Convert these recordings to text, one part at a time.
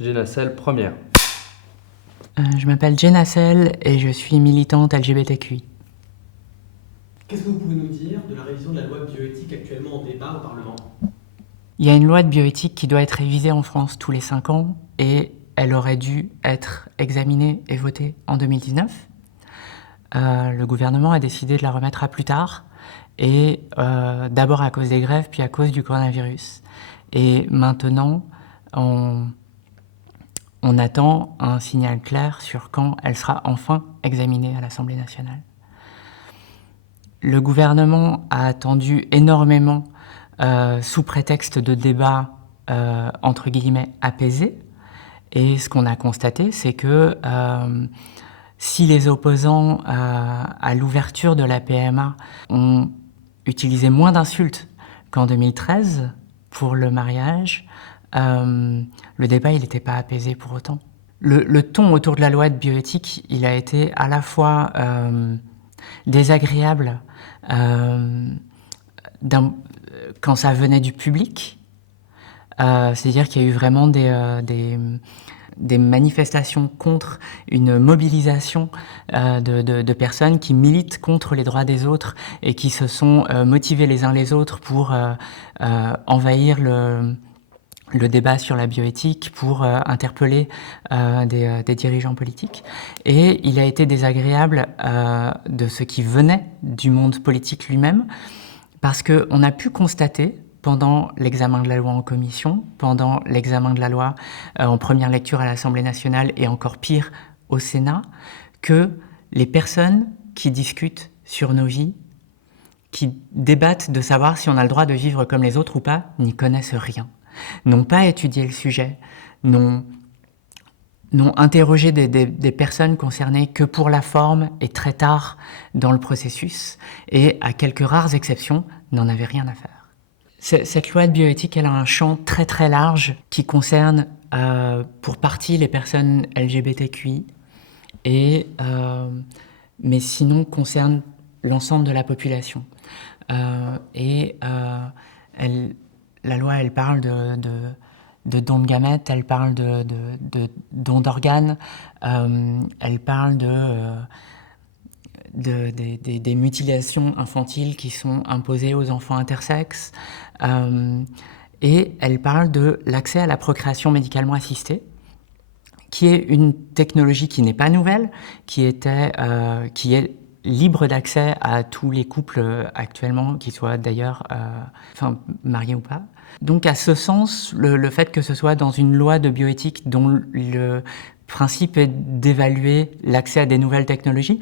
Jenacel, première. Je m'appelle Jenna Sell et je suis militante LGBTQI. Qu'est-ce que vous pouvez nous dire de la révision de la loi bioéthique actuellement en débat au Parlement? Il y a une loi de bioéthique qui doit être révisée en France tous les 5 ans et elle aurait dû être examinée et votée en 2019. Le gouvernement a décidé de la remettre à plus tard et d'abord à cause des grèves puis à cause du coronavirus. Et maintenant, on attend un signal clair sur quand elle sera enfin examinée à l'Assemblée nationale. Le gouvernement a attendu énormément sous prétexte de débats entre guillemets apaisés. Et ce qu'on a constaté, c'est que si les opposants à l'ouverture de la PMA ont utilisé moins d'insultes qu'en 2013 pour le mariage, le débat il n'était pas apaisé pour autant. Le ton autour de la loi de bioéthique, il a été à la fois désagréable quand ça venait du public, c'est-à-dire qu'il y a eu vraiment des manifestations contre, une mobilisation de personnes qui militent contre les droits des autres et qui se sont motivés les uns les autres pour envahir le débat sur la bioéthique, pour interpeller des dirigeants politiques. Et il a été désagréable de ce qui venait du monde politique lui-même, parce qu'on a pu constater, pendant l'examen de la loi en commission, pendant l'examen de la loi en première lecture à l'Assemblée nationale et encore pire au Sénat, que les personnes qui discutent sur nos vies, qui débattent de savoir si on a le droit de vivre comme les autres ou pas, n'y connaissent rien, n'ont pas étudié le sujet, n'ont interrogé des personnes concernées que pour la forme et très tard dans le processus, et à quelques rares exceptions, n'en avaient rien à faire. Cette loi de bioéthique, elle a un champ très très large qui concerne pour partie les personnes LGBTQI, mais sinon concerne l'ensemble de la population. La loi, elle parle de dons de gamètes, elle parle de dons d'organes, elle parle des mutilations infantiles qui sont imposées aux enfants intersexes, et elle parle de l'accès à la procréation médicalement assistée, qui est une technologie qui n'est pas nouvelle, qui est libre d'accès à tous les couples actuellement, qu'ils soient d'ailleurs mariés ou pas. Donc à ce sens, le fait que ce soit dans une loi de bioéthique dont le principe est d'évaluer l'accès à des nouvelles technologies,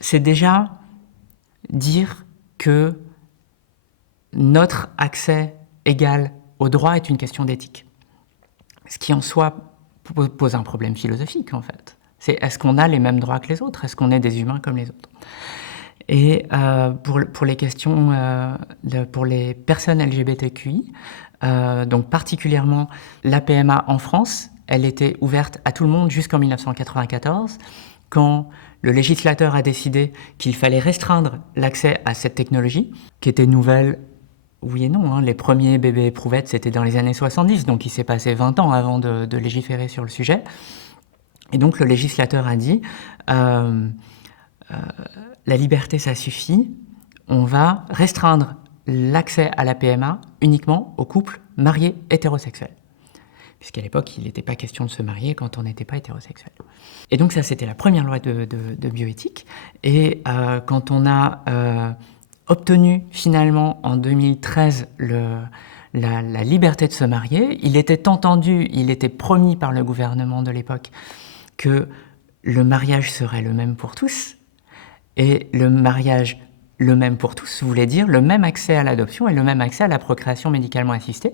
c'est déjà dire que notre accès égal au droit est une question d'éthique. Ce qui en soi pose un problème philosophique en fait. C'est est-ce qu'on a les mêmes droits que les autres? Est-ce qu'on est des humains comme les autres? Et pour les questions, pour les personnes LGBTQI, donc particulièrement la PMA en France, elle était ouverte à tout le monde jusqu'en 1994, quand le législateur a décidé qu'il fallait restreindre l'accès à cette technologie, qui était nouvelle, oui et non. Les premiers bébés éprouvettes, c'était dans les années 70, donc il s'est passé 20 ans avant de légiférer sur le sujet. Et donc le législateur a dit la liberté, ça suffit, on va restreindre l'accès à la PMA uniquement aux couples mariés hétérosexuels. Puisqu'à l'époque, il n'était pas question de se marier quand on n'était pas hétérosexuel. Et donc ça, c'était la première loi de bioéthique. Et quand on a obtenu finalement en 2013 la liberté de se marier, il était entendu, il était promis par le gouvernement de l'époque que le mariage serait le même pour tous. Et le mariage le même pour tous voulait dire le même accès à l'adoption et le même accès à la procréation médicalement assistée.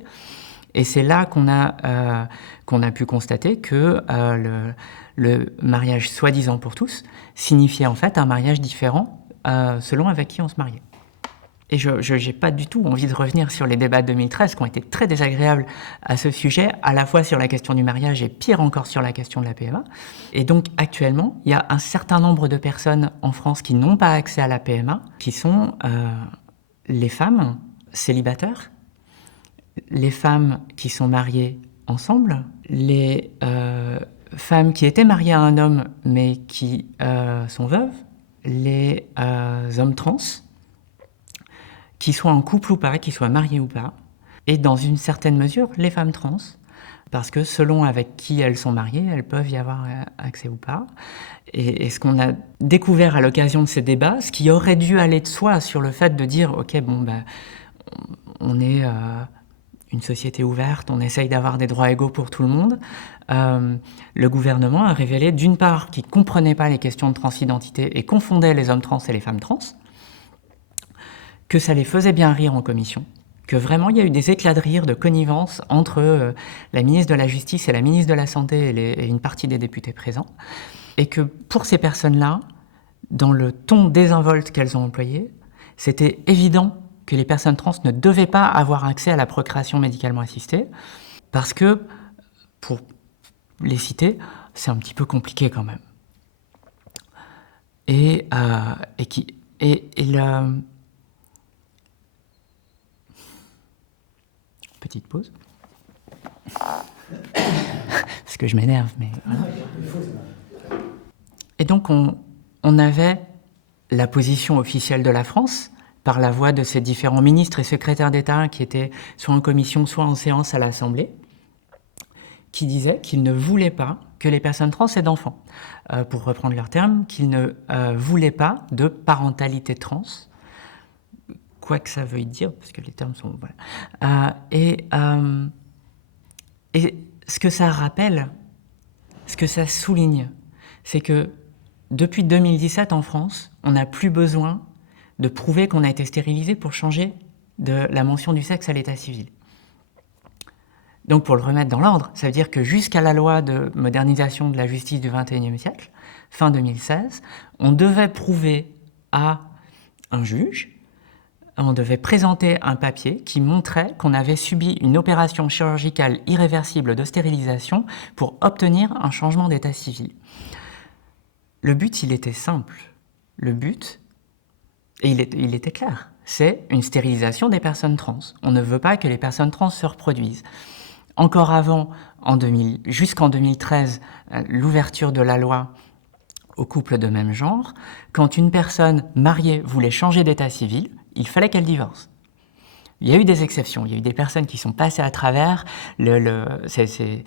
Et c'est là qu'on a pu constater que le mariage soi-disant pour tous signifiait en fait un mariage différent selon avec qui on se mariait. Et je n'ai pas du tout envie de revenir sur les débats de 2013 qui ont été très désagréables à ce sujet, à la fois sur la question du mariage et pire encore sur la question de la PMA. Et donc actuellement, il y a un certain nombre de personnes en France qui n'ont pas accès à la PMA, qui sont les femmes célibataires, les femmes qui sont mariées ensemble, les femmes qui étaient mariées à un homme mais qui sont veuves, les hommes trans, qu'ils soient en couple ou pas, qu'ils soient mariés ou pas, et dans une certaine mesure, les femmes trans, parce que selon avec qui elles sont mariées, elles peuvent y avoir accès ou pas. Et ce qu'on a découvert à l'occasion de ces débats, ce qui aurait dû aller de soi sur le fait de dire « Ok, bon, ben, on est une société ouverte, on essaye d'avoir des droits égaux pour tout le monde », le gouvernement a révélé d'une part qu'il ne comprenait pas les questions de transidentité et confondait les hommes trans et les femmes trans, que ça les faisait bien rire en commission, que vraiment il y a eu des éclats de rire, de connivence entre la ministre de la Justice et la ministre de la Santé et une partie des députés présents, et que pour ces personnes-là, dans le ton désinvolte qu'elles ont employé, c'était évident que les personnes trans ne devaient pas avoir accès à la procréation médicalement assistée, parce que, pour les citer, c'est un petit peu compliqué quand même. Petite pause. Parce que je m'énerve, mais voilà. Et donc on avait la position officielle de la France, par la voix de ses différents ministres et secrétaires d'État qui étaient soit en commission, soit en séance à l'Assemblée, qui disaient qu'ils ne voulaient pas que les personnes trans aient d'enfants. Pour reprendre leurs termes, qu'ils ne voulaient pas de parentalité trans, quoi que ça veuille dire, parce que les termes sont... Voilà. Et ce que ça rappelle, ce que ça souligne, c'est que depuis 2017 en France, on n'a plus besoin de prouver qu'on a été stérilisé pour changer de la mention du sexe à l'état civil. Donc pour le remettre dans l'ordre, ça veut dire que jusqu'à la loi de modernisation de la justice du XXIe siècle, fin 2016, on devait prouver à un juge, on devait présenter un papier qui montrait qu'on avait subi une opération chirurgicale irréversible de stérilisation pour obtenir un changement d'état civil. Le but, il était simple. Le but, et il était clair, c'est une stérilisation des personnes trans. On ne veut pas que les personnes trans se reproduisent. Encore avant, jusqu'en 2013, l'ouverture de la loi aux couples de même genre, quand une personne mariée voulait changer d'état civil, il fallait qu'elle divorce. Il y a eu des exceptions, il y a eu des personnes qui sont passées à travers. C'est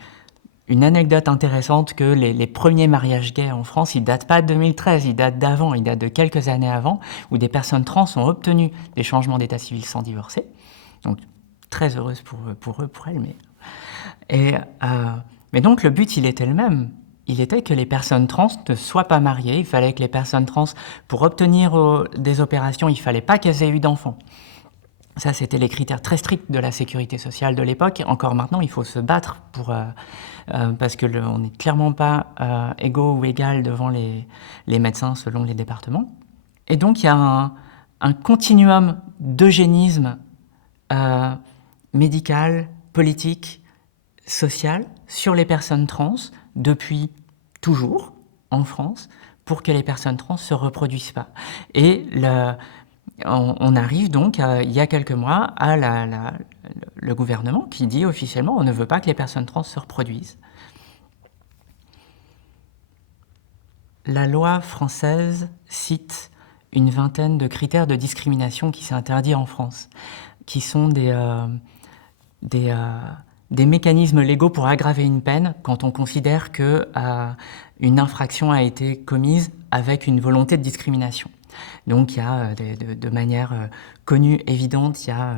une anecdote intéressante que les premiers mariages gays en France, ils datent pas de 2013, ils datent d'avant, ils datent de quelques années avant, où des personnes trans ont obtenu des changements d'état civil sans divorcer. Donc, très heureuse pour eux, pour elles. Mais donc, le but, il était le même. Il était que les personnes trans ne soient pas mariées. Il fallait que les personnes trans, pour obtenir des opérations, il ne fallait pas qu'elles aient eu d'enfants. Ça, c'était les critères très stricts de la sécurité sociale de l'époque. Encore maintenant, il faut se battre parce qu'on n'est clairement pas égaux ou égal devant les médecins selon les départements. Et donc, il y a un continuum d'eugénisme médical, politique, social sur les personnes trans depuis toujours en France pour que les personnes trans ne se reproduisent pas. Et on arrive donc, il y a quelques mois, à le gouvernement qui dit officiellement on ne veut pas que les personnes trans se reproduisent. La loi française cite une vingtaine de critères de discrimination qui sont interdits en France, qui sont des mécanismes légaux pour aggraver une peine quand on considère qu'une infraction a été commise avec une volonté de discrimination. Donc il y a de manière connue, évidente, il y a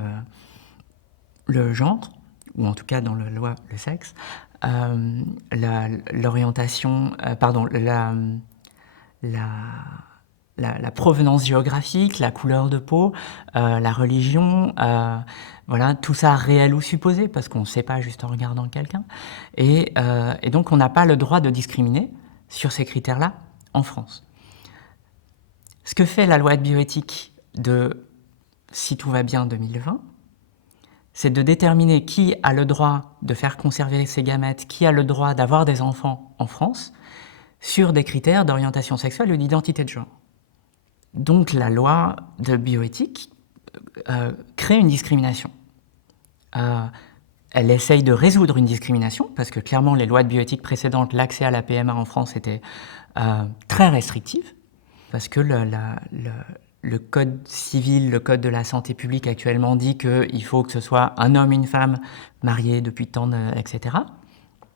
le genre, ou en tout cas dans la loi le sexe, l'orientation, la provenance géographique, la couleur de peau, la religion, voilà, tout ça réel ou supposé, parce qu'on ne sait pas juste en regardant quelqu'un. Et donc on n'a pas le droit de discriminer sur ces critères-là en France. Ce que fait la loi de bioéthique de Si tout va bien 2020, c'est de déterminer qui a le droit de faire conserver ses gamètes, qui a le droit d'avoir des enfants en France, sur des critères d'orientation sexuelle ou d'identité de genre. Donc la loi de bioéthique crée une discrimination. elle essaye de résoudre une discrimination, parce que clairement, les lois de bioéthique précédentes, l'accès à la PMA en France était très restrictif, parce que le code civil, le code de la santé publique actuellement dit qu'il faut que ce soit un homme, une femme, mariés depuis tant, etc.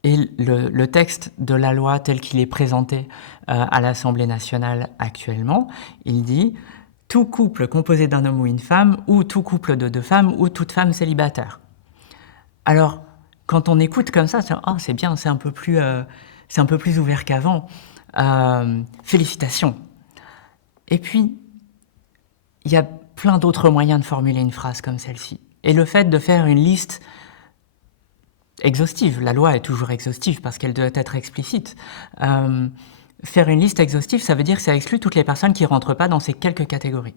Et le texte de la loi tel qu'il est présenté à l'Assemblée nationale actuellement, il dit « tout couple composé d'un homme ou une femme, ou tout couple de deux femmes, ou toute femme célibataire ». Alors, quand on écoute comme ça, c'est bien, c'est un peu plus ouvert qu'avant. Félicitations. Et puis, il y a plein d'autres moyens de formuler une phrase comme celle-ci. Et le fait de faire une liste exhaustive, la loi est toujours exhaustive parce qu'elle doit être explicite. Faire une liste exhaustive, ça veut dire que ça exclut toutes les personnes qui ne rentrent pas dans ces quelques catégories.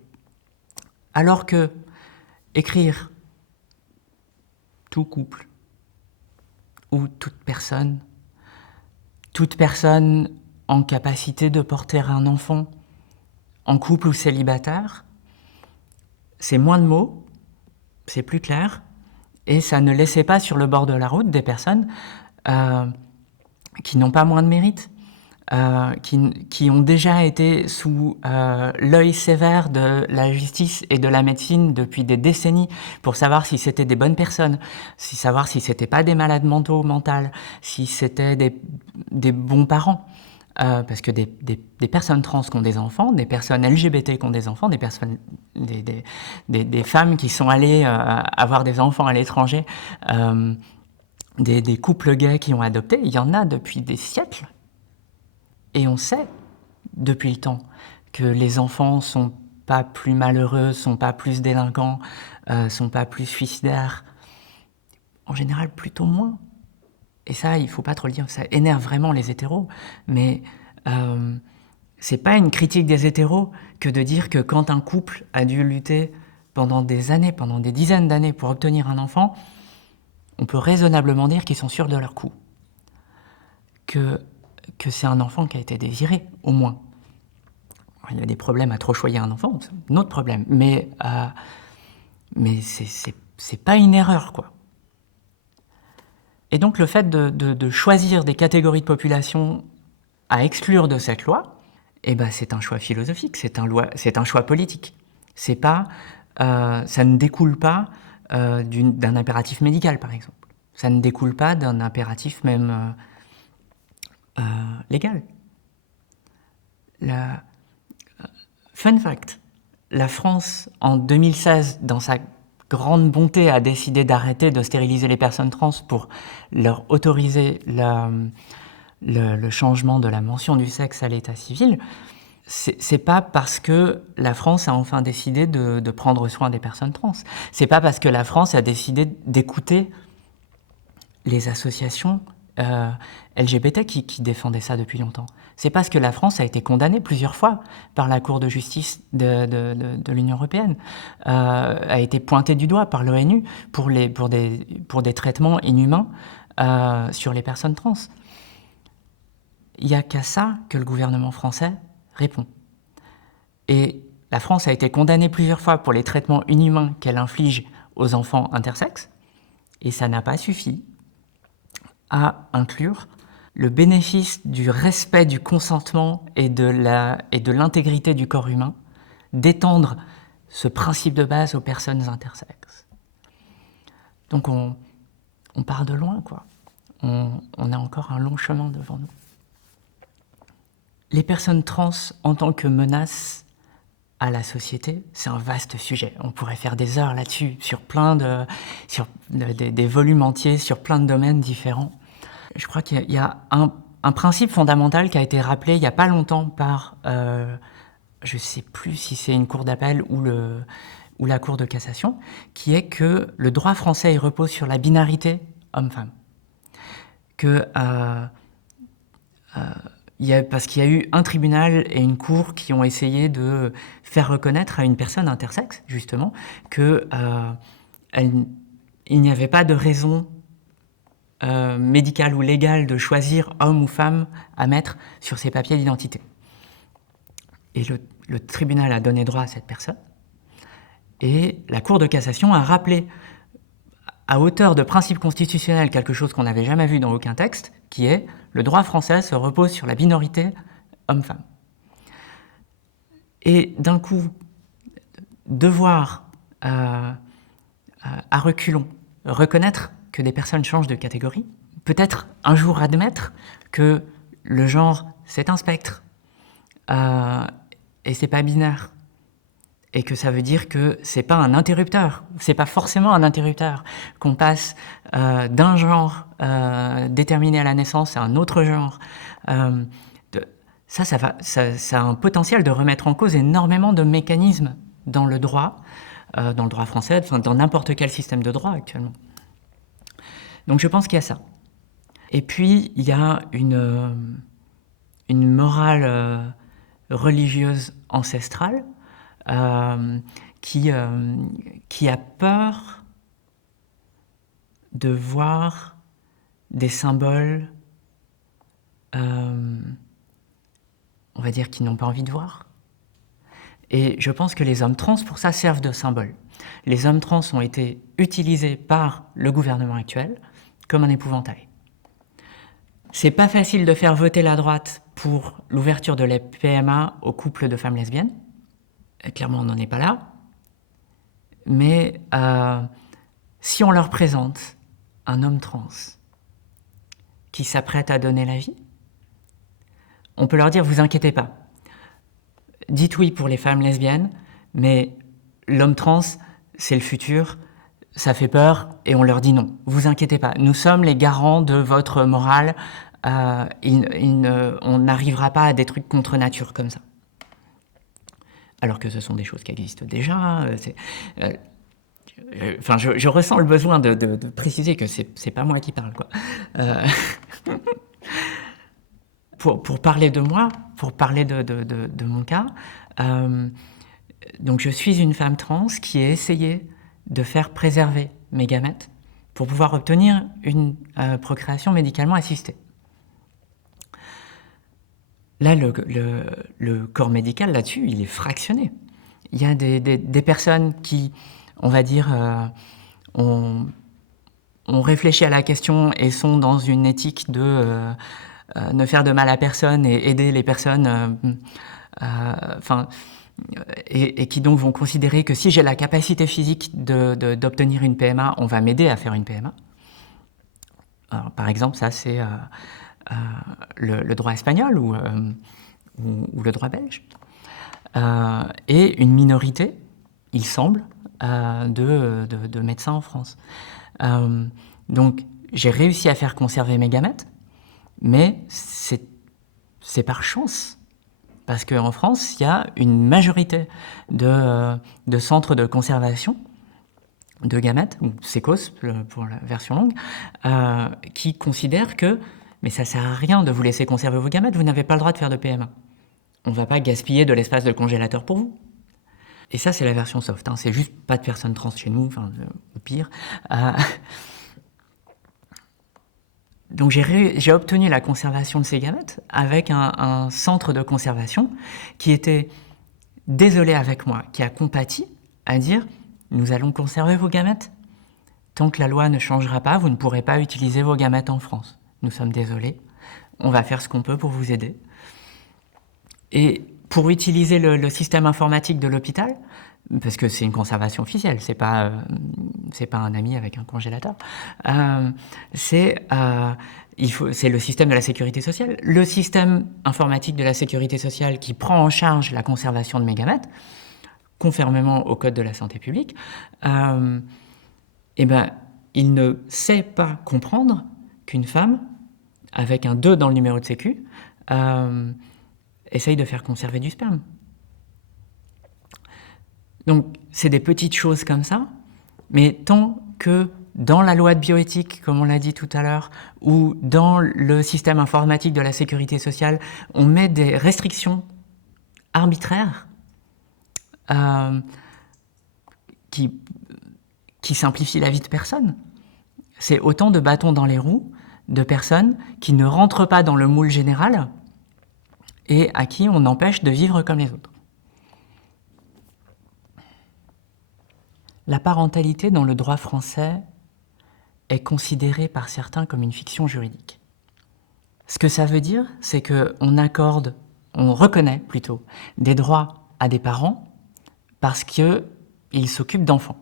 Alors que écrire tout couple ou toute personne en capacité de porter un enfant, en couple ou célibataire, c'est moins de mots, c'est plus clair, et ça ne laissait pas sur le bord de la route des personnes qui n'ont pas moins de mérite, qui ont déjà été sous l'œil sévère de la justice et de la médecine depuis des décennies pour savoir si c'était des bonnes personnes, savoir si c'était pas des malades mentaux, si c'était des bons parents. Parce que des personnes trans qui ont des enfants, des personnes LGBT qui ont des enfants, des femmes qui sont allées avoir des enfants à l'étranger, des couples gays qui ont adopté, il y en a depuis des siècles. Et on sait, depuis le temps, que les enfants sont pas plus malheureux, sont pas plus délinquants, sont pas plus suicidaires. En général, plutôt moins. Et ça, il faut pas trop le dire, ça énerve vraiment les hétéros, mais c'est pas une critique des hétéros que de dire que quand un couple a dû lutter pendant des années, pendant des dizaines d'années pour obtenir un enfant, on peut raisonnablement dire qu'ils sont sûrs de leur coup. Que c'est un enfant qui a été désiré, au moins. Il y a des problèmes à trop choyer un enfant, c'est un autre problème, mais c'est pas une erreur, quoi. Et donc le fait de choisir des catégories de population à exclure de cette loi, eh ben, c'est un choix philosophique, c'est un choix politique. C'est pas, ça ne découle pas d'un impératif médical, par exemple. Ça ne découle pas d'un impératif même légal. Fun fact, la France, en 2016, dans sa grande bonté, a décidé d'arrêter de stériliser les personnes trans pour leur autoriser le changement de la mention du sexe à l'état civil. C'est pas parce que la France a enfin décidé de prendre soin des personnes trans. C'est pas parce que la France a décidé d'écouter les associations LGBT qui défendaient ça depuis longtemps. C'est parce que la France a été condamnée plusieurs fois par la Cour de justice de l'Union européenne, a été pointée du doigt par l'ONU pour des traitements inhumains sur les personnes trans. Il n'y a qu'à ça que le gouvernement français répond. Et la France a été condamnée plusieurs fois pour les traitements inhumains qu'elle inflige aux enfants intersexes, et ça n'a pas suffi à inclure le bénéfice du respect du consentement et de l'intégrité du corps humain, d'étendre ce principe de base aux personnes intersexes. Donc on part de loin, quoi. On a encore un long chemin devant nous. Les personnes trans en tant que menace à la société, c'est un vaste sujet. On pourrait faire des heures là-dessus, sur des volumes entiers, sur plein de domaines différents. Je crois qu'il y a un principe fondamental qui a été rappelé il n'y a pas longtemps par, je ne sais plus si c'est une cour d'appel ou la cour de cassation, qui est que le droit français repose sur la binarité homme-femme. Parce qu'il y a eu un tribunal et une cour qui ont essayé de faire reconnaître à une personne intersexe, justement, qu'il n'y avait pas de raison médicale ou légale de choisir homme ou femme à mettre sur ses papiers d'identité. Et le tribunal a donné droit à cette personne, et la Cour de cassation a rappelé à hauteur de principe constitutionnel quelque chose qu'on n'avait jamais vu dans aucun texte, qui est le droit français se repose sur la minorité homme-femme. Et d'un coup, devoir, à reculons, reconnaître que des personnes changent de catégorie, peut-être un jour admettre que le genre, c'est un spectre, et c'est pas binaire, et que ça veut dire que c'est pas un interrupteur, c'est pas forcément un interrupteur, qu'on passe d'un genre déterminé à la naissance à un autre genre. Ça a un potentiel de remettre en cause énormément de mécanismes dans le droit français, enfin, dans n'importe quel système de droit actuellement. Donc je pense qu'il y a ça. Et puis il y a une morale religieuse ancestrale qui a peur de voir des symboles, on va dire, qu'ils n'ont pas envie de voir. Et je pense que les hommes trans, pour ça, servent de symboles. Les hommes trans ont été utilisés par le gouvernement actuel comme un épouvantail. C'est pas facile de faire voter la droite pour l'ouverture de la PMA aux couples de femmes lesbiennes. Clairement, on n'en est pas là. Mais si on leur présente un homme trans qui s'apprête à donner la vie, on peut leur dire « vous inquiétez pas, dites oui pour les femmes lesbiennes, mais l'homme trans, c'est le futur, ça fait peur, et on leur dit non. Vous inquiétez pas, nous sommes les garants de votre morale, on n'arrivera pas à des trucs contre nature comme ça. » Alors que ce sont des choses qui existent déjà. Je ressens le besoin de préciser que c'est pas moi qui parle, quoi. Pour parler de moi, pour parler de mon cas, donc je suis une femme trans qui a essayé de faire préserver mes gamètes pour pouvoir obtenir une procréation médicalement assistée. Là, le corps médical, là-dessus, il est fractionné. Il y a des personnes qui, on va dire, ont réfléchi à la question et sont dans une éthique de ne faire de mal à personne et aider les personnes, et qui donc vont considérer que si j'ai la capacité physique d'obtenir une PMA, on va m'aider à faire une PMA. Alors, par exemple, ça c'est le droit espagnol ou le droit belge. Et une minorité, il semble, de médecins en France. Donc j'ai réussi à faire conserver mes gamètes, mais c'est par chance. Parce qu'en France, il y a une majorité de centres de conservation de gamètes, ou sécos pour la version longue, qui considèrent que mais ça sert à rien de vous laisser conserver vos gamètes, vous n'avez pas le droit de faire de PMA. On ne va pas gaspiller de l'espace de congélateur pour vous. Et ça, c'est la version soft, hein. C'est juste pas de personnes trans chez nous, enfin, ou pire. Donc j'ai obtenu la conservation de ces gamètes avec un centre de conservation qui était désolé avec moi, qui a compati à dire « nous allons conserver vos gamètes. Tant que la loi ne changera pas, vous ne pourrez pas utiliser vos gamètes en France. Nous sommes désolés, on va faire ce qu'on peut pour vous aider. » Et pour utiliser le système informatique de l'hôpital, parce que c'est une conservation officielle, c'est pas un ami avec un congélateur, c'est le système de la sécurité sociale. Le système informatique de la sécurité sociale qui prend en charge la conservation de mes gamètes, conformément au code de la santé publique, il ne sait pas comprendre qu'une femme, avec un 2 dans le numéro de sécu, essaye de faire conserver du sperme. Donc, c'est des petites choses comme ça, mais tant que dans la loi de bioéthique, comme on l'a dit tout à l'heure, ou dans le système informatique de la sécurité sociale, on met des restrictions arbitraires qui simplifient la vie de personne, c'est autant de bâtons dans les roues de personnes qui ne rentrent pas dans le moule général et à qui on empêche de vivre comme les autres. La parentalité dans le droit français est considérée par certains comme une fiction juridique. Ce que ça veut dire, c'est on reconnaît plutôt des droits à des parents parce qu'ils s'occupent d'enfants.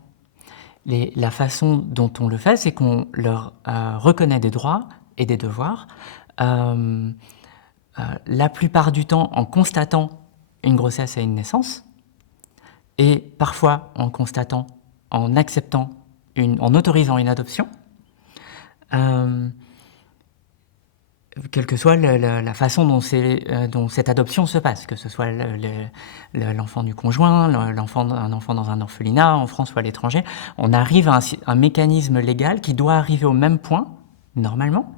La façon dont on le fait, c'est qu'on leur reconnaît des droits et des devoirs, la plupart du temps en constatant une grossesse et une naissance, et parfois en autorisant une adoption, quelle que soit la façon dont cette adoption se passe, que ce soit l'enfant du conjoint, un enfant dans un orphelinat, en France ou à l'étranger, on arrive à un mécanisme légal qui doit arriver au même point, normalement.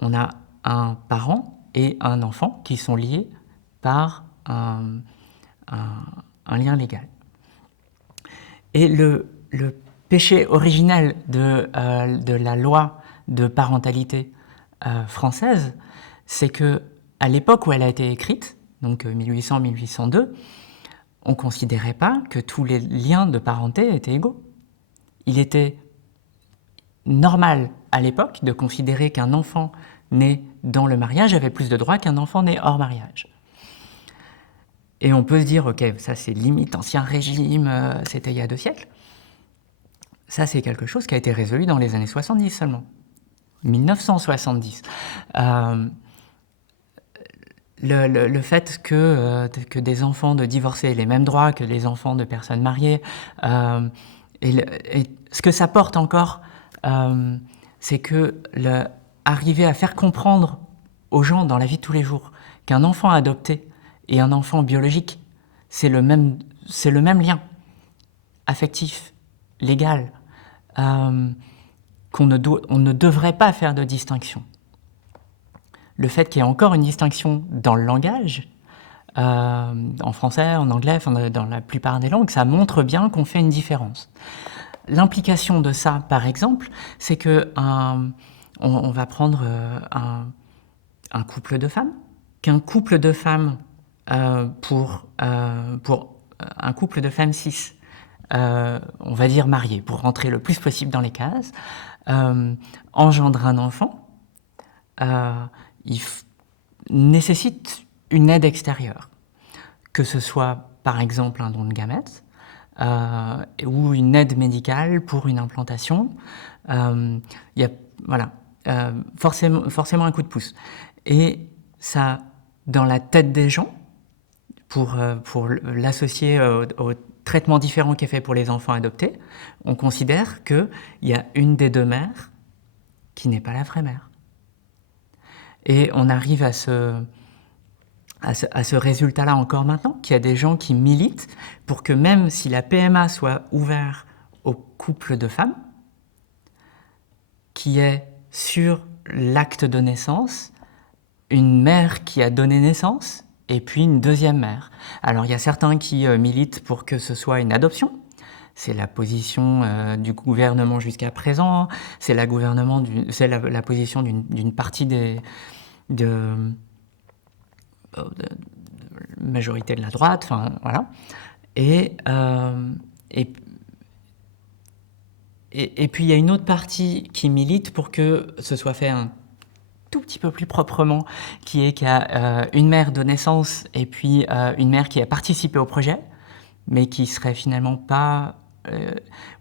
On a un parent et un enfant qui sont liés par un lien légal. Et le péché originel de la loi de parentalité française, c'est que à l'époque où elle a été écrite, donc 1800-1802, on ne considérait pas que tous les liens de parenté étaient égaux. Il était normal à l'époque de considérer qu'un enfant né dans le mariage avait plus de droits qu'un enfant né hors mariage. Et on peut se dire, ok, ça c'est limite ancien régime, c'était il y a 2 siècles. Ça c'est quelque chose qui a été résolu dans les années 70 seulement. 1970. Le fait que des enfants de divorcés aient les mêmes droits que les enfants de personnes mariées, et ce que ça porte encore, c'est que arriver à faire comprendre aux gens dans la vie de tous les jours qu'un enfant adopté et un enfant biologique, c'est le même lien affectif, légal, on ne devrait pas faire de distinction. Le fait qu'il y ait encore une distinction dans le langage, en français, en anglais, dans la plupart des langues, ça montre bien qu'on fait une différence. L'implication de ça, par exemple, c'est que on va prendre un couple de femmes, qu'un couple de femmes pour un couple de femmes cis, on va dire mariées, pour rentrer le plus possible dans les cases, engendre un enfant, il nécessite une aide extérieure, que ce soit par exemple un don de gamètes, ou une aide médicale pour une implantation. Il y a forcément un coup de pouce. Et ça, dans la tête des gens, pour l'associer au traitement différent qui est fait pour les enfants adoptés, on considère qu'il y a une des 2 mères qui n'est pas la vraie mère. Et on arrive à ce résultat-là encore maintenant, qu'il y a des gens qui militent pour que même si la PMA soit ouverte au couple de femmes, qui est sur l'acte de naissance, une mère qui a donné naissance, et puis une deuxième mère. Alors il y a certains qui militent pour que ce soit une adoption. C'est la position du gouvernement jusqu'à présent, c'est la position d'une partie de majorité de la droite, enfin voilà. Et puis il y a une autre partie qui milite pour que ce soit fait un tout petit peu plus proprement, qui est qu'il y a une mère de naissance et puis une mère qui a participé au projet, mais qui serait finalement pas...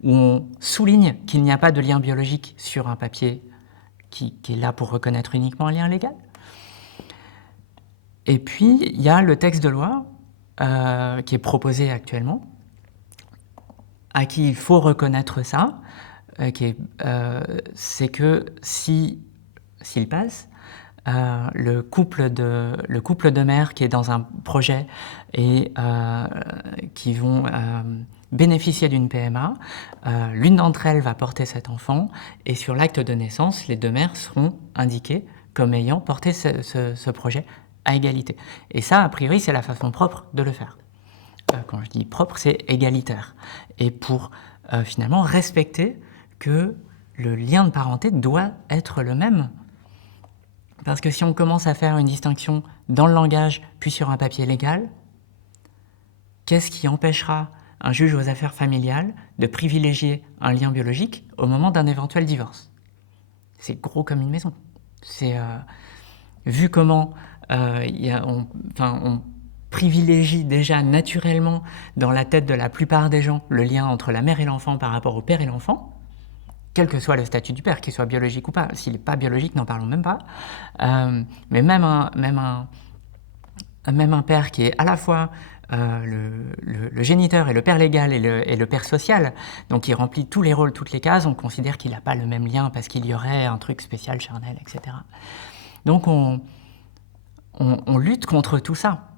où on souligne qu'il n'y a pas de lien biologique sur un papier qui est là pour reconnaître uniquement un lien légal. Et puis, il y a le texte de loi qui est proposé actuellement, à qui il faut reconnaître ça, c'est que s'il passe, le couple de mères qui est dans un projet et qui vont bénéficier d'une PMA, l'une d'entre elles va porter cet enfant et sur l'acte de naissance, les 2 mères seront indiquées comme ayant porté ce projet à égalité. Et ça, a priori, c'est la façon propre de le faire. Quand je dis propre, c'est égalitaire. Et pour finalement respecter que le lien de parenté doit être le même. Parce que si on commence à faire une distinction dans le langage, puis sur un papier légal, qu'est-ce qui empêchera un juge aux affaires familiales de privilégier un lien biologique au moment d'un éventuel divorce. C'est gros comme une maison. C'est vu comment on privilégie déjà naturellement dans la tête de la plupart des gens le lien entre la mère et l'enfant par rapport au père et l'enfant, quel que soit le statut du père, qu'il soit biologique ou pas. S'il n'est pas biologique, n'en parlons même pas. Mais même un père qui est à la fois le géniteur et le père légal et le père social, donc il remplit tous les rôles, toutes les cases, on considère qu'il n'a pas le même lien parce qu'il y aurait un truc spécial charnel, etc. Donc on lutte contre tout ça,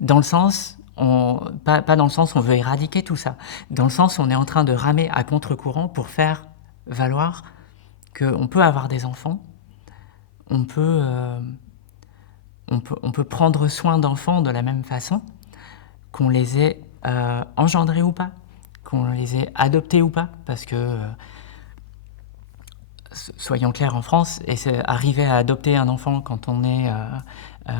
dans le sens, pas dans le sens où on veut éradiquer tout ça, dans le sens où on est en train de ramer à contre-courant pour faire valoir qu'on peut avoir des enfants, on peut prendre soin d'enfants de la même façon, qu'on les ait engendrés ou pas, qu'on les ait adoptés ou pas, parce que, soyons clairs, en France, et c'est arriver à adopter un enfant quand on est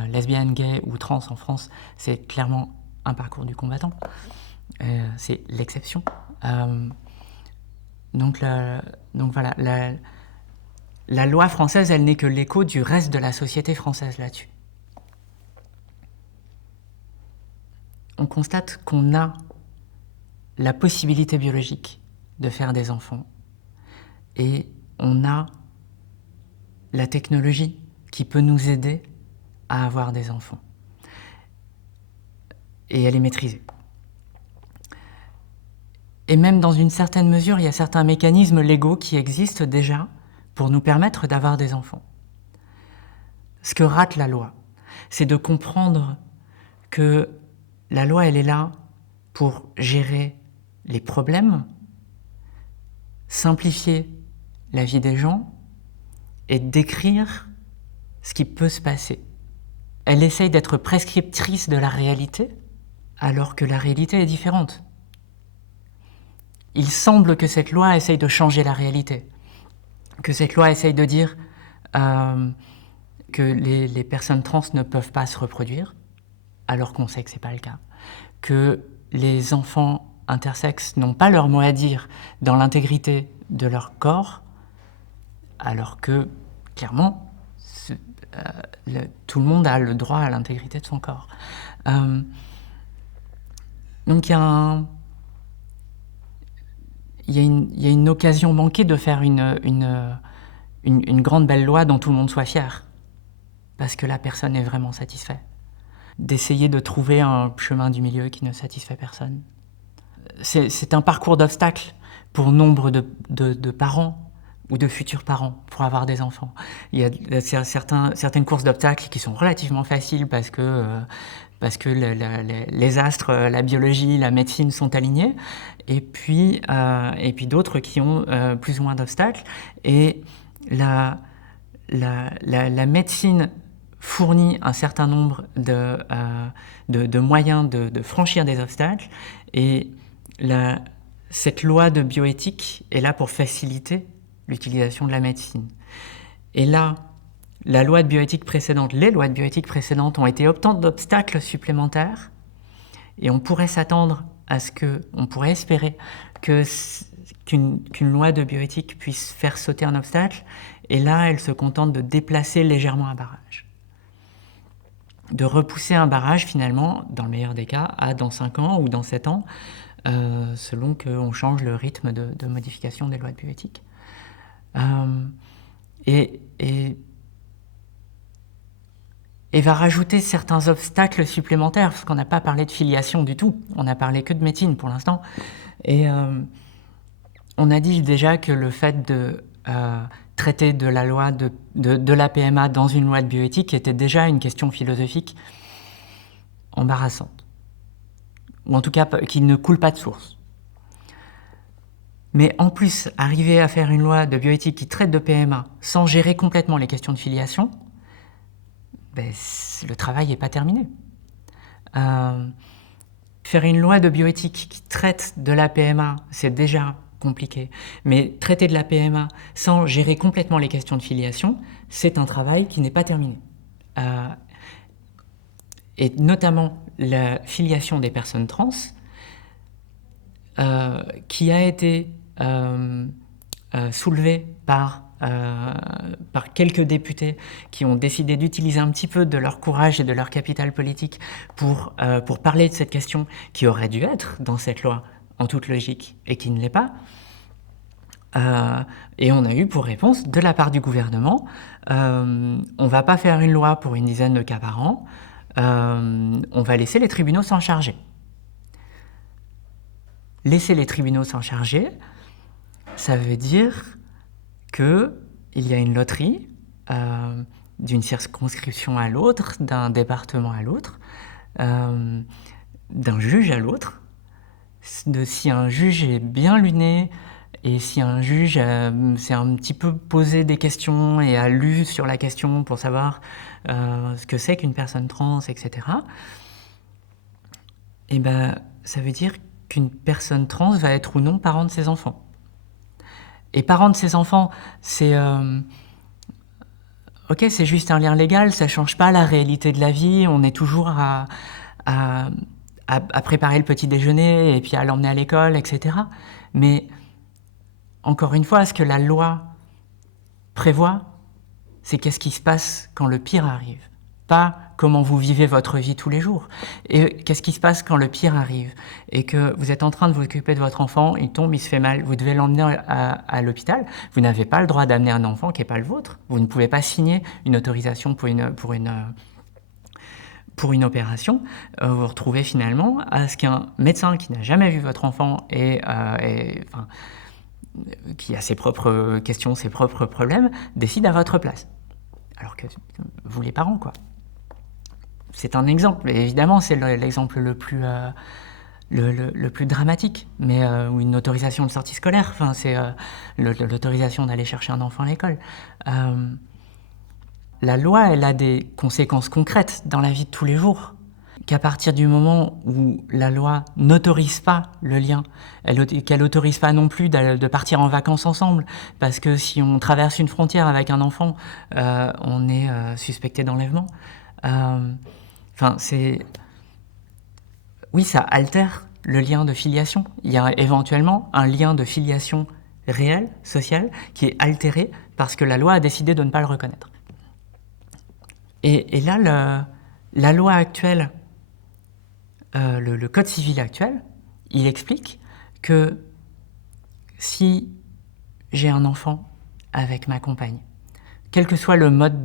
lesbienne, gay ou trans en France, c'est clairement un parcours du combattant. C'est l'exception. Donc voilà, la loi française, elle n'est que l'écho du reste de la société française là-dessus. On constate qu'on a la possibilité biologique de faire des enfants et on a la technologie qui peut nous aider à avoir des enfants. Et elle est maîtrisée. Et même dans une certaine mesure, il y a certains mécanismes légaux qui existent déjà pour nous permettre d'avoir des enfants. Ce que rate la loi, c'est de comprendre que la loi, elle est là pour gérer les problèmes, simplifier la vie des gens et décrire ce qui peut se passer. Elle essaye d'être prescriptrice de la réalité, alors que la réalité est différente. Il semble que cette loi essaye de changer la réalité, que cette loi essaye de dire que les personnes trans ne peuvent pas se reproduire, alors qu'on sait que ce n'est pas le cas, que les enfants intersexes n'ont pas leur mot à dire dans l'intégrité de leur corps, alors que, clairement, tout le monde a le droit à l'intégrité de son corps. Donc il y a une occasion manquée de faire une grande belle loi dont tout le monde soit fier, parce que là, personne n'est vraiment satisfait. D'essayer de trouver un chemin du milieu qui ne satisfait personne. C'est un parcours d'obstacles pour nombre de parents ou de futurs parents pour avoir des enfants. Il y a certaines courses d'obstacles qui sont relativement faciles parce que les astres, la biologie, la médecine sont alignés, et puis d'autres qui ont plus ou moins d'obstacles. Et la médecine fournit un certain nombre de moyens de franchir des obstacles, et cette loi de bioéthique est là pour faciliter l'utilisation de la médecine. Et là, les lois de bioéthique précédentes ont été autant d'obstacles supplémentaires, et on pourrait s'attendre on pourrait espérer qu'une loi de bioéthique puisse faire sauter un obstacle, et là, elle se contente de déplacer légèrement un barrage. De repousser un barrage, finalement, dans le meilleur des cas, à dans 5 ans ou dans 7 ans, selon qu'on change le rythme de modification des lois de bioéthique. Et va rajouter certains obstacles supplémentaires, parce qu'on n'a pas parlé de filiation du tout, on n'a parlé que de médecine pour l'instant. Et on a dit déjà que le fait de traiter de la loi de la PMA dans une loi de bioéthique était déjà une question philosophique embarrassante, ou en tout cas qui ne coule pas de source. Mais en plus, arriver à faire une loi de bioéthique qui traite de PMA sans gérer complètement les questions de filiation, le travail n'est pas terminé. Faire une loi de bioéthique qui traite de la PMA, c'est déjà compliqué. Mais traiter de la PMA sans gérer complètement les questions de filiation, c'est un travail qui n'est pas terminé. Et notamment la filiation des personnes trans, qui a été soulevée par quelques députés qui ont décidé d'utiliser un petit peu de leur courage et de leur capital politique pour parler de cette question qui aurait dû être dans cette loi en toute logique et qui ne l'est pas. Et on a eu pour réponse de la part du gouvernement, on ne va pas faire une loi pour une dizaine de cas par an, on va laisser les tribunaux s'en charger. Laisser les tribunaux s'en charger, ça veut dire qu'il y a une loterie d'une circonscription à l'autre, d'un département à l'autre, d'un juge à l'autre. Si un juge est bien luné et si un juge s'est un petit peu posé des questions et a lu sur la question pour savoir ce que c'est qu'une personne trans, etc., et ben, ça veut dire qu'une personne trans va être ou non parent de ses enfants. Et parent de ses enfants, c'est... ok, c'est juste un lien légal, ça ne change pas la réalité de la vie, on est toujours à préparer le petit déjeuner et puis à l'emmener à l'école, etc. Mais, encore une fois, ce que la loi prévoit, c'est qu'est-ce qui se passe quand le pire arrive. Pas comment vous vivez votre vie tous les jours. Et qu'est-ce qui se passe quand le pire arrive et que vous êtes en train de vous occuper de votre enfant, il tombe, il se fait mal, vous devez l'emmener à l'hôpital. Vous n'avez pas le droit d'amener un enfant qui n'est pas le vôtre. Vous ne pouvez pas signer une autorisation pour une opération. Vous vous retrouvez finalement à ce qu'un médecin qui n'a jamais vu votre enfant qui a ses propres questions, ses propres problèmes, décide à votre place. Alors que vous les parents, quoi. C'est un exemple, et évidemment c'est l'exemple le plus dramatique, mais ou une autorisation de sortie scolaire, enfin, c'est l'autorisation d'aller chercher un enfant à l'école. La loi, elle a des conséquences concrètes dans la vie de tous les jours, qu'à partir du moment où la loi n'autorise pas le lien, qu'elle n'autorise pas non plus de partir en vacances ensemble, parce que si on traverse une frontière avec un enfant, on est suspecté d'enlèvement. Oui, ça altère le lien de filiation. Il y a éventuellement un lien de filiation réel, social, qui est altéré parce que la loi a décidé de ne pas le reconnaître. Et là, la loi actuelle, le code civil actuel, il explique que si j'ai un enfant avec ma compagne, quel que soit le mode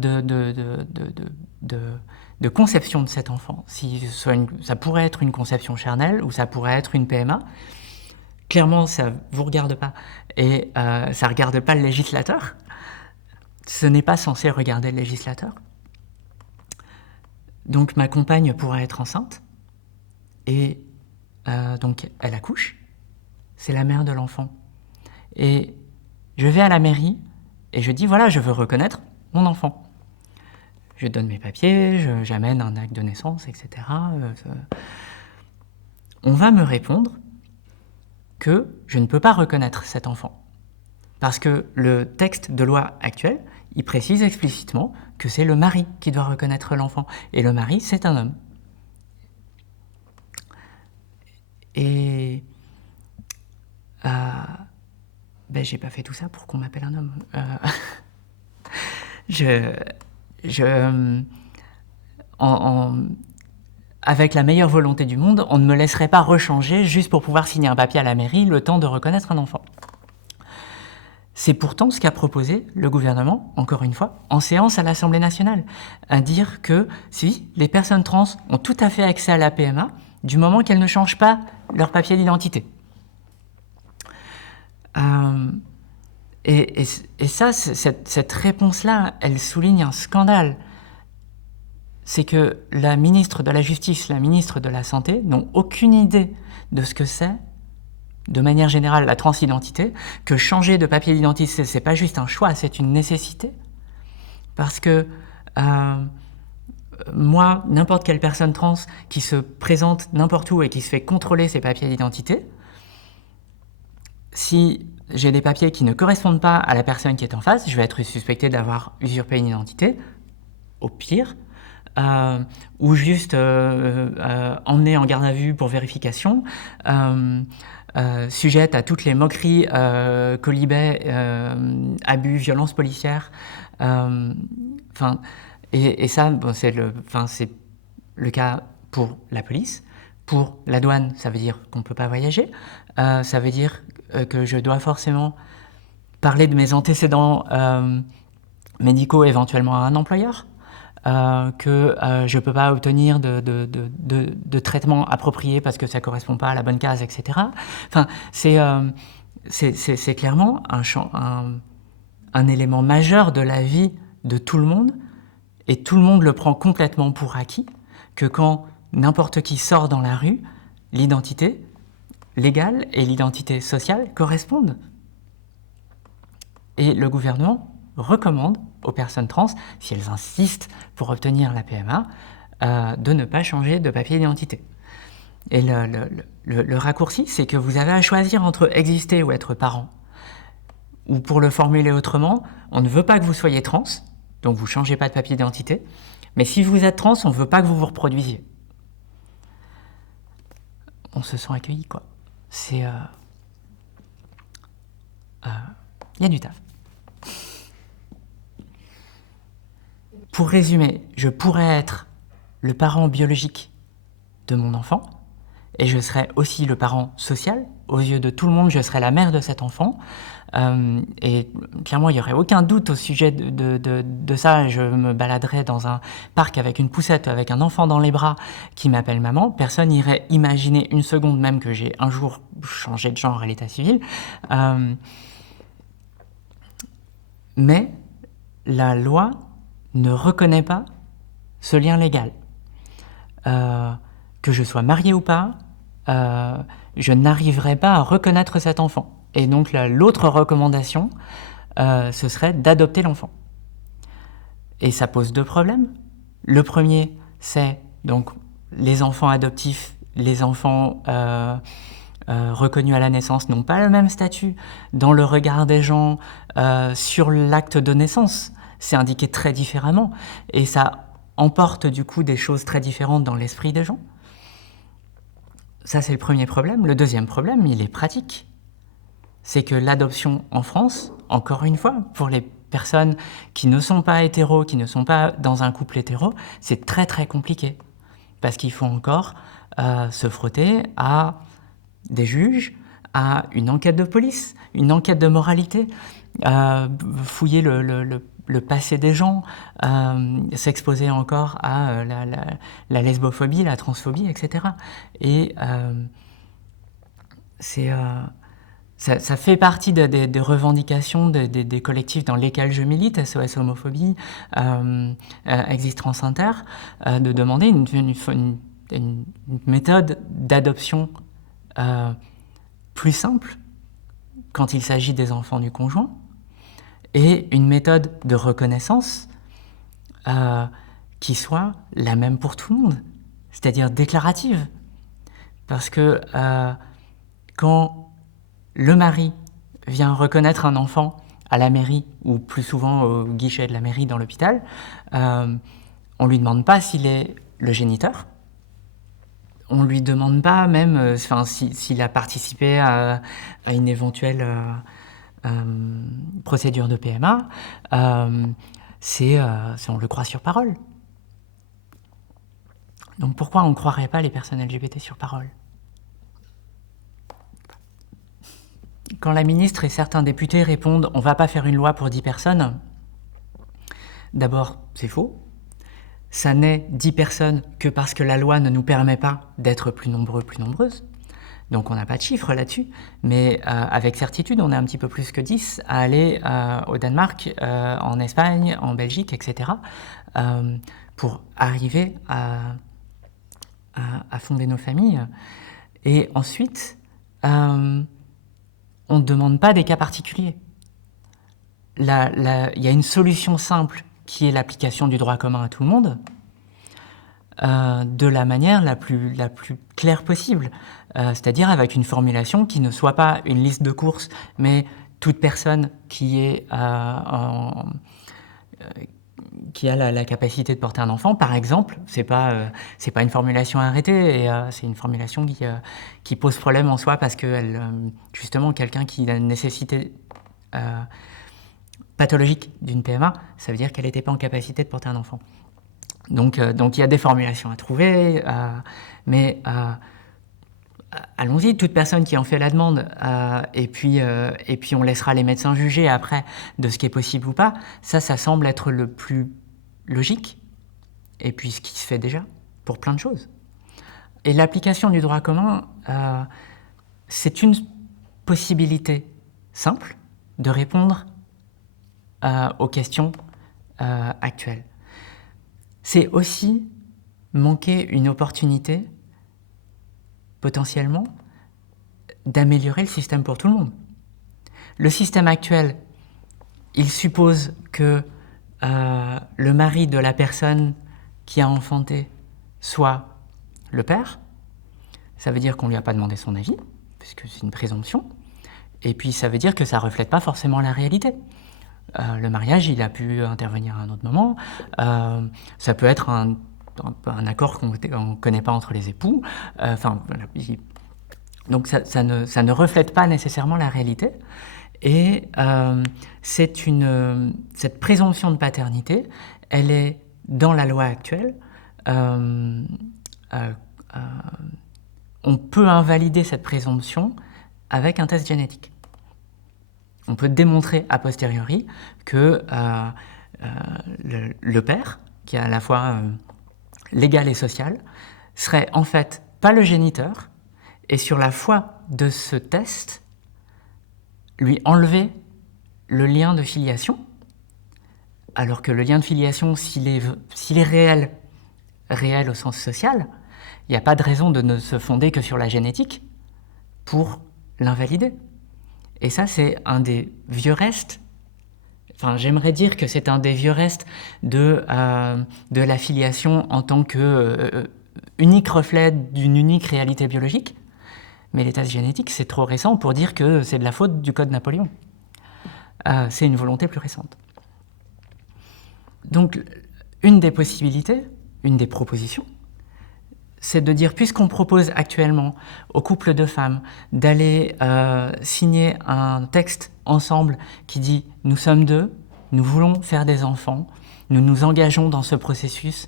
de conception de cet enfant, ça pourrait être une conception charnelle ou ça pourrait être une PMA, clairement ça ne vous regarde pas et ça ne regarde pas le législateur, ce n'est pas censé regarder le législateur. Donc ma compagne pourra être enceinte et donc elle accouche, c'est la mère de l'enfant. Et je vais à la mairie et je dis voilà, je veux reconnaître mon enfant. Je donne mes papiers, j'amène un acte de naissance, etc. On va me répondre que je ne peux pas reconnaître cet enfant. Parce que le texte de loi actuel, il précise explicitement que c'est le mari qui doit reconnaître l'enfant. Et le mari, c'est un homme. Et... j'ai pas fait tout ça pour qu'on m'appelle un homme. Avec la meilleure volonté du monde, on ne me laisserait pas rechanger juste pour pouvoir signer un papier à la mairie le temps de reconnaître un enfant. C'est pourtant ce qu'a proposé le gouvernement, encore une fois, en séance à l'Assemblée nationale, à dire que si les personnes trans ont tout à fait accès à la PMA, du moment qu'elles ne changent pas leur papier d'identité. Et ça, cette réponse-là, elle souligne un scandale. C'est que la ministre de la Justice, la ministre de la Santé n'ont aucune idée de ce que c'est, de manière générale, la transidentité, que changer de papier d'identité, c'est pas juste un choix, c'est une nécessité. Parce que moi, n'importe quelle personne trans qui se présente n'importe où et qui se fait contrôler ses papiers d'identité, si j'ai des papiers qui ne correspondent pas à la personne qui est en face, je vais être suspecté d'avoir usurpé une identité, au pire, ou juste emmené en garde à vue pour vérification, sujette à toutes les moqueries, colibets, abus, violences policières. Et ça, bon, c'est le cas pour la police. Pour la douane, ça veut dire qu'on ne peut pas voyager. Ça veut dire que je dois forcément parler de mes antécédents médicaux éventuellement à un employeur. Que je ne peux pas obtenir de traitement approprié parce que ça ne correspond pas à la bonne case, etc. Enfin, c'est clairement un élément majeur de la vie de tout le monde, et tout le monde le prend complètement pour acquis, que quand n'importe qui sort dans la rue, l'identité légale et l'identité sociale correspondent. Et le gouvernement recommande aux personnes trans, si elles insistent pour obtenir la PMA, de ne pas changer de papier d'identité. Et le raccourci, c'est que vous avez à choisir entre exister ou être parent. Ou pour le formuler autrement, on ne veut pas que vous soyez trans, donc vous ne changez pas de papier d'identité, mais si vous êtes trans, on ne veut pas que vous vous reproduisiez. On se sent accueilli, quoi. Il y a du taf. Pour résumer, je pourrais être le parent biologique de mon enfant, et je serais aussi le parent social. Aux yeux de tout le monde, je serais la mère de cet enfant. Et clairement, il n'y aurait aucun doute au sujet de ça. Je me baladerais dans un parc avec une poussette, avec un enfant dans les bras qui m'appelle maman. Personne n'irait imaginer une seconde même que j'ai un jour changé de genre à l'état civil. Mais la loi ne reconnaît pas ce lien légal. Que je sois marié ou pas, je n'arriverai pas à reconnaître cet enfant. Et donc l'autre recommandation, ce serait d'adopter l'enfant. Et ça pose deux problèmes. Le premier, c'est donc les enfants adoptifs, les enfants reconnus à la naissance n'ont pas le même statut dans le regard des gens sur l'acte de naissance. C'est indiqué très différemment. Et ça emporte du coup des choses très différentes dans l'esprit des gens. Ça, c'est le premier problème. Le deuxième problème, il est pratique. C'est que l'adoption en France, encore une fois, pour les personnes qui ne sont pas hétéros, qui ne sont pas dans un couple hétéro, c'est très très compliqué. Parce qu'il faut encore se frotter à des juges, à une enquête de police, une enquête de moralité, fouiller le passé des gens, s'exposer encore à la lesbophobie, la transphobie, etc. Et ça fait partie des revendications des collectifs dans lesquels je milite, SOS Homophobie, Exist Trans Inter, de demander une méthode d'adoption plus simple quand il s'agit des enfants du conjoint, et une méthode de reconnaissance qui soit la même pour tout le monde, c'est-à-dire déclarative. Parce que quand le mari vient reconnaître un enfant à la mairie, ou plus souvent au guichet de la mairie dans l'hôpital, on ne lui demande pas s'il est le géniteur. On ne lui demande pas même s'il a participé à une éventuelle procédure de PMA. On le croit sur parole. Donc pourquoi on ne croirait pas les personnes LGBT sur parole ? Quand la ministre et certains députés répondent « on ne va pas faire une loi pour 10 personnes », d'abord, c'est faux. Ça n'est 10 personnes que parce que la loi ne nous permet pas d'être plus nombreux, plus nombreuses. Donc on n'a pas de chiffre là-dessus, mais avec certitude, on est un petit peu plus que 10 à aller au Danemark, en Espagne, en Belgique, etc., pour arriver à fonder nos familles. Et ensuite, on ne demande pas des cas particuliers. Il y a une solution simple qui est l'application du droit commun à tout le monde, de la manière la plus claire possible, c'est-à-dire avec une formulation qui ne soit pas une liste de courses, mais toute personne qui est qui a la capacité de porter un enfant, par exemple, c'est pas une formulation arrêtée, et c'est une formulation qui pose problème en soi parce que justement, quelqu'un qui a une nécessité pathologique d'une PMA, ça veut dire qu'elle n'était pas en capacité de porter un enfant. Donc il y a des formulations à trouver, mais allons-y, toute personne qui en fait la demande, et puis on laissera les médecins juger après de ce qui est possible ou pas. Ça semble être le plus logique, et puis ce qui se fait déjà pour plein de choses. Et l'application du droit commun, c'est une possibilité simple de répondre aux questions actuelles. C'est aussi manquer une opportunité potentiellement d'améliorer le système pour tout le monde. Le système actuel, il suppose que le mari de la personne qui a enfanté soit le père. Ça veut dire qu'on ne lui a pas demandé son avis, puisque c'est une présomption. Et puis ça veut dire que ça ne reflète pas forcément la réalité. Le mariage, il a pu intervenir à un autre moment. Ça peut être un accord qu'on ne connaît pas entre les époux. Donc ça ne reflète pas nécessairement la réalité. Et cette présomption de paternité, elle est dans la loi actuelle. On peut invalider cette présomption avec un test génétique. On peut démontrer a posteriori que le père, qui est à la fois légal et social, serait en fait pas le géniteur, et sur la foi de ce test, lui enlever le lien de filiation, alors que le lien de filiation, s'il est réel au sens social, il n'y a pas de raison de ne se fonder que sur la génétique pour l'invalider. Et ça, c'est un des vieux restes, j'aimerais dire que c'est un des vieux restes de la filiation en tant que unique reflet d'une unique réalité biologique. Mais les tests génétiques, c'est trop récent pour dire que c'est de la faute du Code Napoléon. C'est une volonté plus récente. Donc, une des possibilités, une des propositions, c'est de dire, puisqu'on propose actuellement aux couples de femmes d'aller signer un texte ensemble qui dit « nous sommes deux, nous voulons faire des enfants, nous nous engageons dans ce processus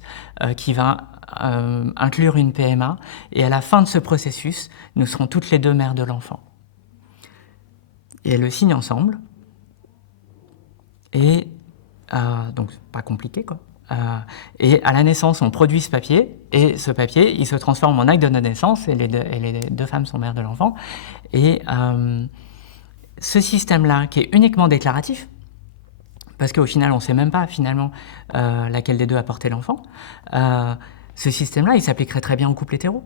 qui va inclure une PMA, et à la fin de ce processus, nous serons toutes les deux mères de l'enfant. » Et elles le signent ensemble, et donc pas compliqué quoi. Et à la naissance, on produit ce papier, et ce papier, il se transforme en acte de naissance, et les deux femmes sont mères de l'enfant. Et ce système-là, qui est uniquement déclaratif, parce qu'au final, on ne sait même pas finalement laquelle des deux a porté l'enfant, ce système-là, il s'appliquerait très bien aux couples hétéros,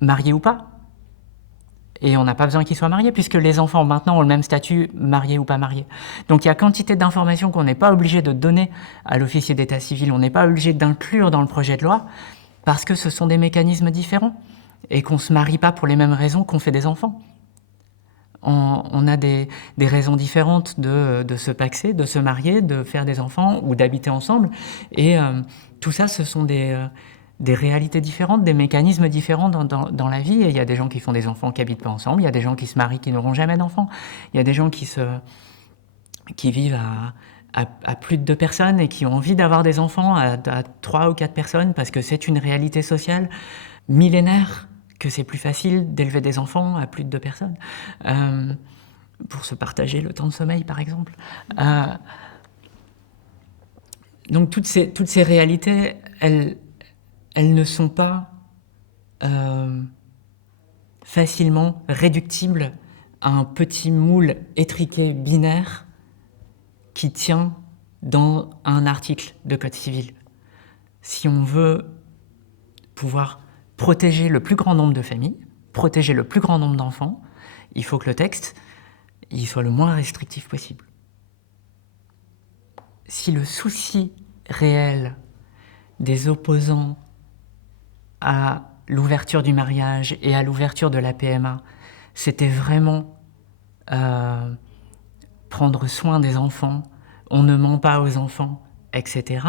mariés ou pas. Et on n'a pas besoin qu'ils soient mariés, puisque les enfants, maintenant, ont le même statut, mariés ou pas mariés. Donc il y a quantité d'informations qu'on n'est pas obligé de donner à l'officier d'état civil, on n'est pas obligé d'inclure dans le projet de loi, parce que ce sont des mécanismes différents, et qu'on ne se marie pas pour les mêmes raisons qu'on fait des enfants. On a des raisons différentes de se paxer, de se marier, de faire des enfants, ou d'habiter ensemble, et tout ça, ce sont des réalités différentes, des mécanismes différents dans la vie. Et il y a des gens qui font des enfants qui n'habitent pas ensemble, il y a des gens qui se marient qui n'auront jamais d'enfants, il y a des gens qui vivent à plus de 2 personnes et qui ont envie d'avoir des enfants à 3 ou 4 personnes parce que c'est une réalité sociale millénaire, que c'est plus facile d'élever des enfants à plus de 2 personnes, pour se partager le temps de sommeil par exemple. Donc toutes ces réalités, elles ne sont pas facilement réductibles à un petit moule étriqué binaire qui tient dans un article de Code civil. Si on veut pouvoir protéger le plus grand nombre de familles, protéger le plus grand nombre d'enfants, il faut que le texte il soit le moins restrictif possible. Si le souci réel des opposants à l'ouverture du mariage et à l'ouverture de la PMA, c'était vraiment prendre soin des enfants, on ne ment pas aux enfants, etc.,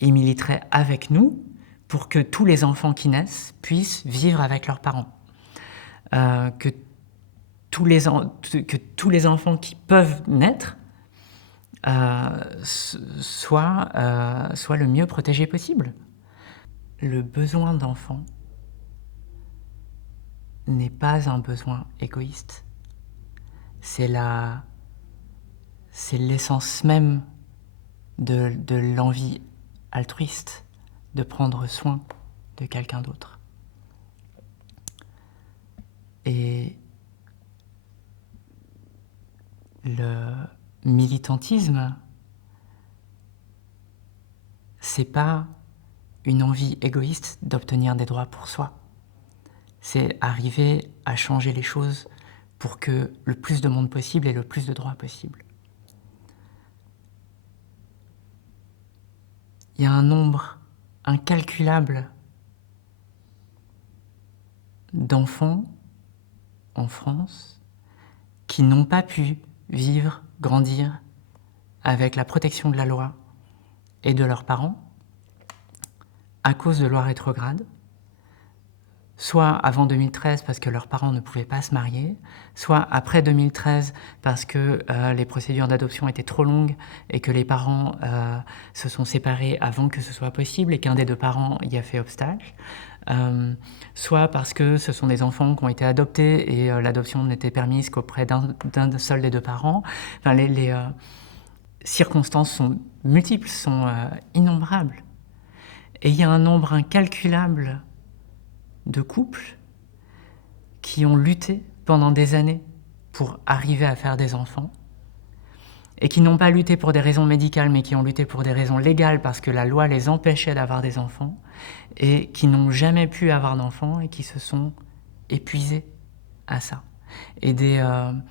il militerait avec nous pour que tous les enfants qui naissent puissent vivre avec leurs parents. Que tous les enfants qui peuvent naître soient le mieux protégés possible. Le besoin d'enfant n'est pas un besoin égoïste. C'est l'essence même de l'envie altruiste, de prendre soin de quelqu'un d'autre. Et le militantisme, c'est pas une envie égoïste d'obtenir des droits pour soi. C'est arriver à changer les choses pour que le plus de monde possible ait le plus de droits possible. Il y a un nombre incalculable d'enfants en France qui n'ont pas pu vivre, grandir avec la protection de la loi et de leurs parents à cause de lois rétrogrades, soit avant 2013 parce que leurs parents ne pouvaient pas se marier, soit après 2013 parce que les procédures d'adoption étaient trop longues et que les parents se sont séparés avant que ce soit possible et qu'un des deux parents y a fait obstacle, soit parce que ce sont des enfants qui ont été adoptés et l'adoption n'était permise qu'auprès d'un seul des deux parents. Enfin, les circonstances sont multiples, sont innombrables. Et il y a un nombre incalculable de couples qui ont lutté pendant des années pour arriver à faire des enfants et qui n'ont pas lutté pour des raisons médicales mais qui ont lutté pour des raisons légales parce que la loi les empêchait d'avoir des enfants et qui n'ont jamais pu avoir d'enfants et qui se sont épuisés à ça. Et un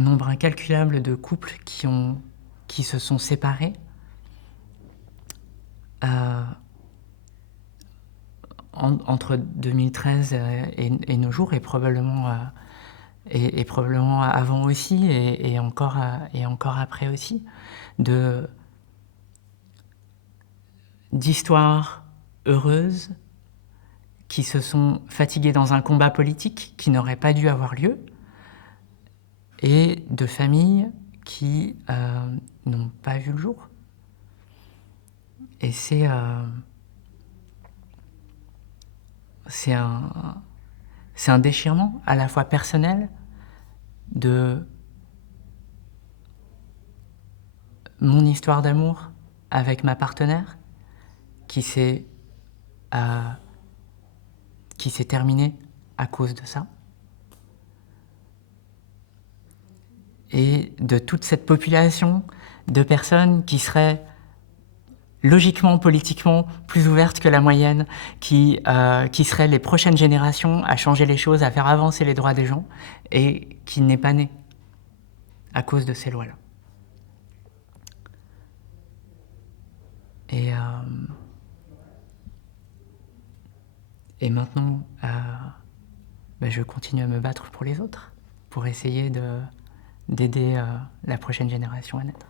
nombre incalculable de couples qui se sont séparés entre 2013 et nos jours, et probablement avant aussi, et encore après aussi, d'histoires heureuses qui se sont fatiguées dans un combat politique qui n'aurait pas dû avoir lieu, et de familles qui n'ont pas vu le jour. Et c'est un déchirement à la fois personnel de mon histoire d'amour avec ma partenaire qui s'est terminée à cause de ça, et de toute cette population de personnes qui seraient logiquement, politiquement, plus ouvertes que la moyenne, qui seraient les prochaines générations à changer les choses, à faire avancer les droits des gens, et qui n'est pas né à cause de ces lois-là. Et maintenant, je continue à me battre pour les autres, pour essayer d'aider la prochaine génération à naître.